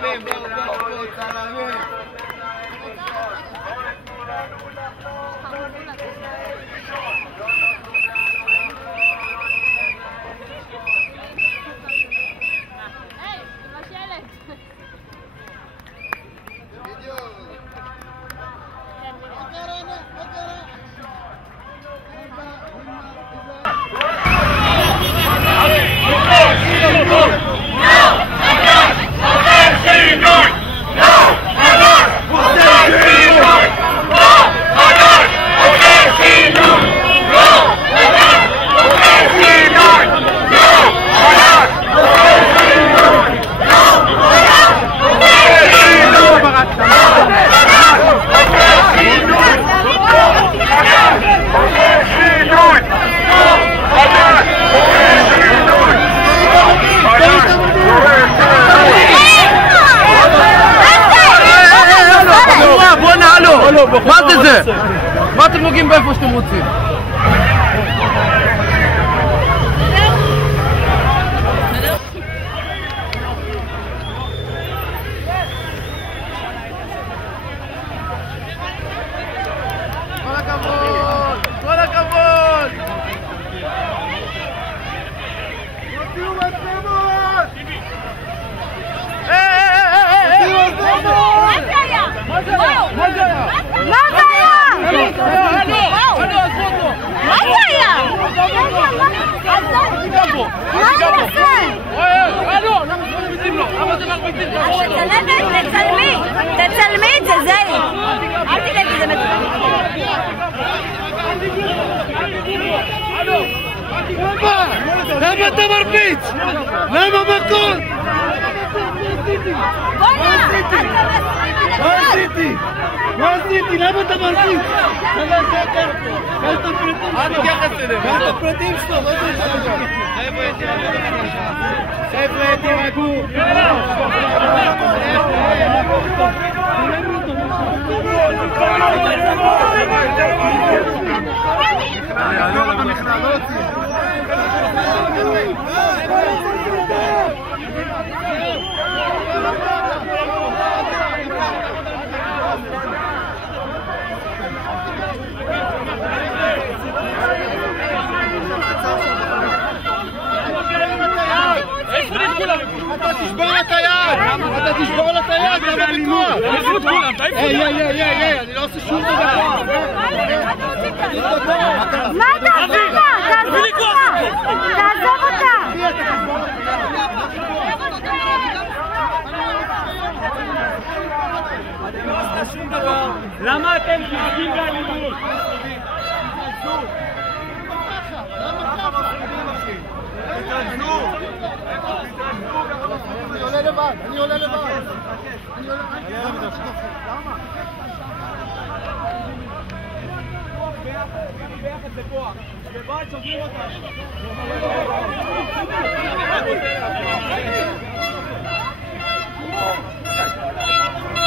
צלמים, בואו, צלמים. מה זה זה? מה אתם נוגעים באיפה שאתם רוצים? כל הכבוד! כל הכבוד! תוציאו מצלמות! תוציאו מצלמות! מה זה היה? מה זה היה? מה זה היה? מה זה היה? תצלמי את זה, זלי. אל תדאג שזה מצלם. למה אתה מרביץ? למה מכות? מה עשיתי? מה עשיתי? למה אתה מרביץ? קח את הפרטים שלו. חבר'ה, תירגעו. אתה תשבור את היד! אתה תשבור את היד! למה בכוח? היי, אני לא עושה שום דבר! מה אתה עשית? תעזוב אותה! למה אתם מתנהגים באלימות? אני עולה לבד, אני עולה לבד. ביחד זה כוח. לבד סוגרים אותנו.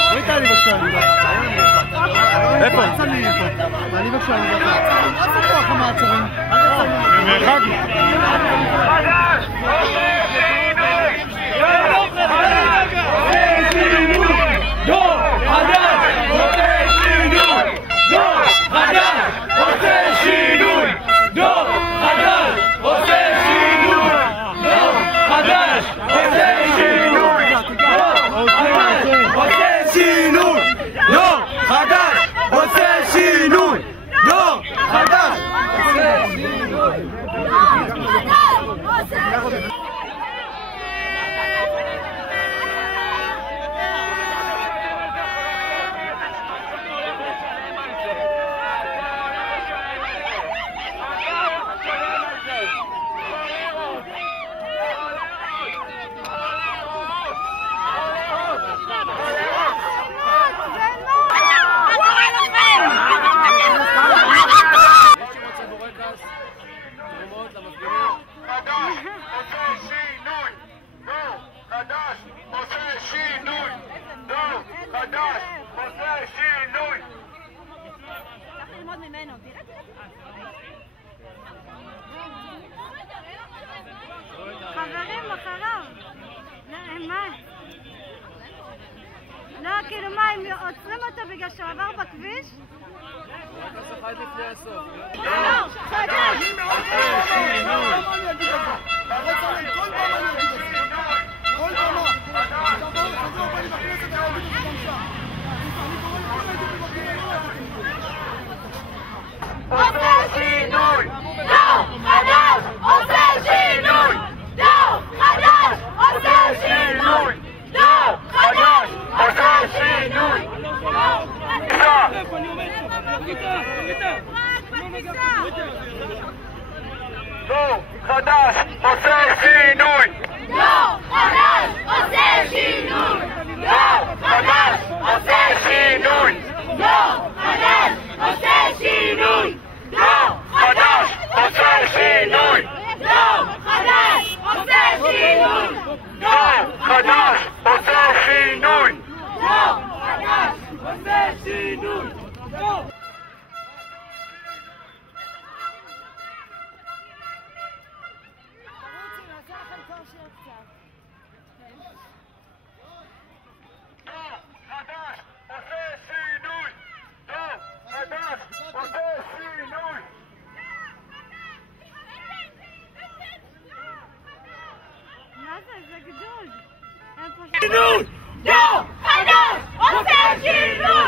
בואי תעלי בבקשה, אני בא. איפה? תעלי בבקשה, אני בא. מה זה כוח המעצרים? מרחק. חברים, אחריו. נעמת. לא, כאילו מה, הם עוצרים אותו בגלל שהוא עבר בכביש? אתה שחד לפני הסוף. לא, חדש! כל במה אני אגיד את זה. כל במה. חזרו בני בכנסת, אני אגיד את זה גם שם. אני קורא לכל הייתי בבקרים, עושה שינוי! דור חדש! עושה שינוי! דור חדש! עושה שינוי! דור חדש! עושה שינוי! דור חדש! עושה שינוי! דור חדש! עושה שינוי! דור חדש! עושה שינוי! דור חדש! עושה שינוי! דור חדש! עושה שינוי! דור חדש! עושה שינוי! דור חדש! עושה שינוי! דור חדש! עושה שינוי! שינוי! דור חדש! עושה שינוי!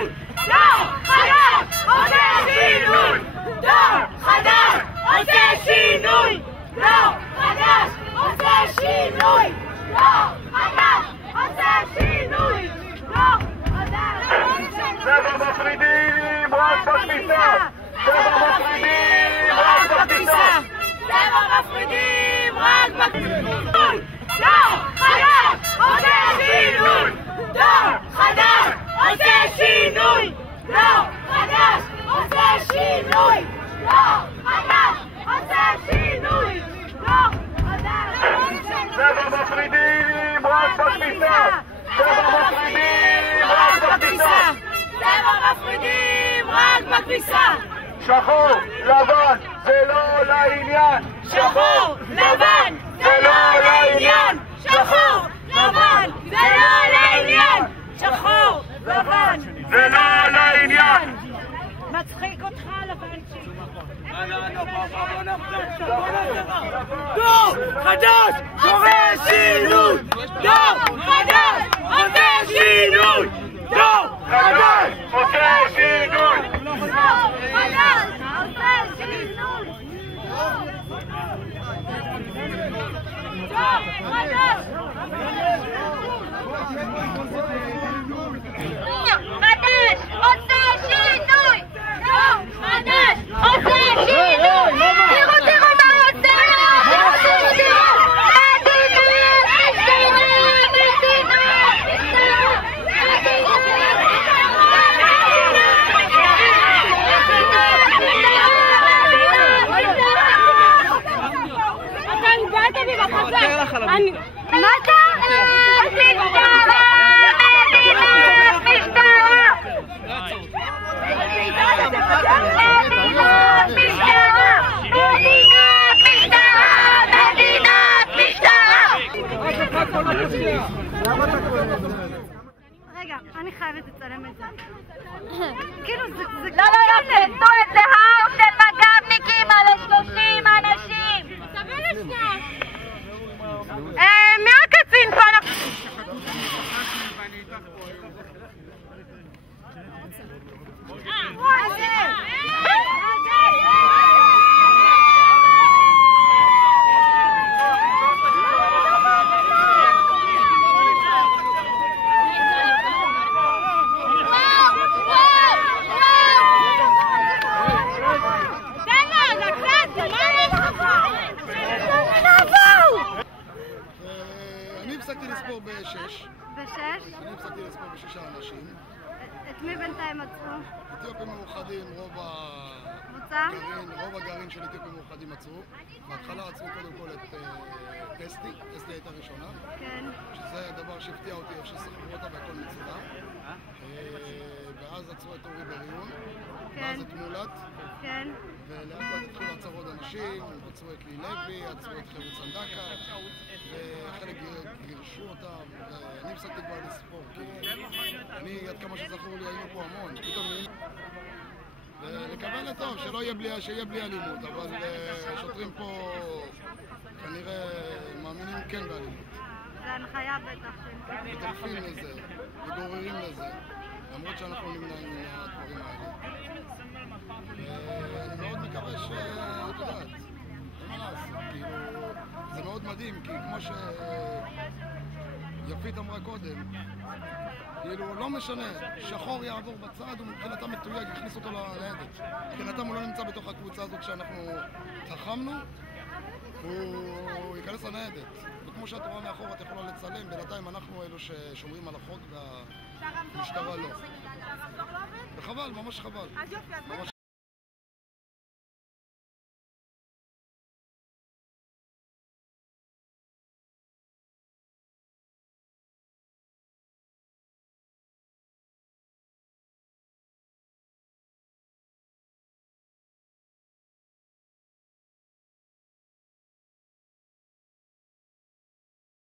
דור חדש! עושה שינוי! דור חדש! עושה שינוי! דור חדש! עושה שינוי! דור חדש! עושה שינוי! דור חדש! צבע מפרידים רק בכניסה! צבע מפרידים רק בכניסה! צבע מפרידים רק בכניסה! דור חדש! עושה שינוי! דור חדש! עושה שינוי! דור חדש! עושה שינוי! דור חדש! עושה שינוי! דור חדש! צבע מפרידים רק בכניסה! צבע מפרידים רק בכניסה! צבע מפרידים רק בכניסה! שחור לבן זה לא לעניין! שחור לבן זה לא לעניין! שחור לבן זה לא לעניין! שחור לבן זה לא לעניין! מצחיק אותך לבן שלי. דור חדש עושה שינוי! דור חדש עושה שינוי! דור חדש עושה שינוי! דור חדש עושה שינוי! דור חדש! חדש עושה שינוי! דור חדש עושה שינוי! תראו מה הוא עושה! רגע, אני חייבת לצלם את זה. כאילו זה... לא, תתנו את זה הר של מג"בניקים על 30 אנשים! מי הקצין פה? אני הפסקתי לספור בשש. בשש? אני הפסקתי לספור בשישה אנשים. את מי בינתיים עצרו? אתיופים מאוחדים, רוב הגרעין של אתיופים מאוחדים עצרו. בהתחלה עצרו קודם כל את אסתי הייתה ראשונה. כן. שזה דבר שהפתיע אותי, איך שסחרו אותה והכל מצולם. ואז עצרו את אורי בריון. ואז את מולת. כן. ולאט לאט התחילו לעצור עוד אנשים, עצרו את לי לוי, עצרו את חירות סנדקה, וחלק גירשו אותם, ואני אני הפסקתי כבר לספור, כי אני, עד כמה שזכור לי, היינו פה המון, פתאום לקבל לטוב, שיהיה בלי אלימות, אבל שוטרים פה כנראה מאמינים כן באלימות. זה הנחיה בטח שהם ודוחפים לזה, וגוררים לזה, למרות שאנחנו נמנעים מהדברים האלה. ואני מאוד מקווה שאת יודעת, אין מה לעשות, כאילו, זה מאוד מדהים, כי כמו שיפית אמרה קודם, כאילו, לא משנה, שחור יעבור בצד, ומבחינתם מתויג, יכניס אותו לניידת. מבחינתם הוא לא נמצא בתוך הקבוצה הזאת שאנחנו תחמנו, הוא ייכנס לניידת. וכמו שאת רואה מאחור, את יכולה לצלם, בינתיים אנחנו אלו ששומרים על החוק והמשטרה לא. וחבל, ממש חבל. אז יופי, אז ממש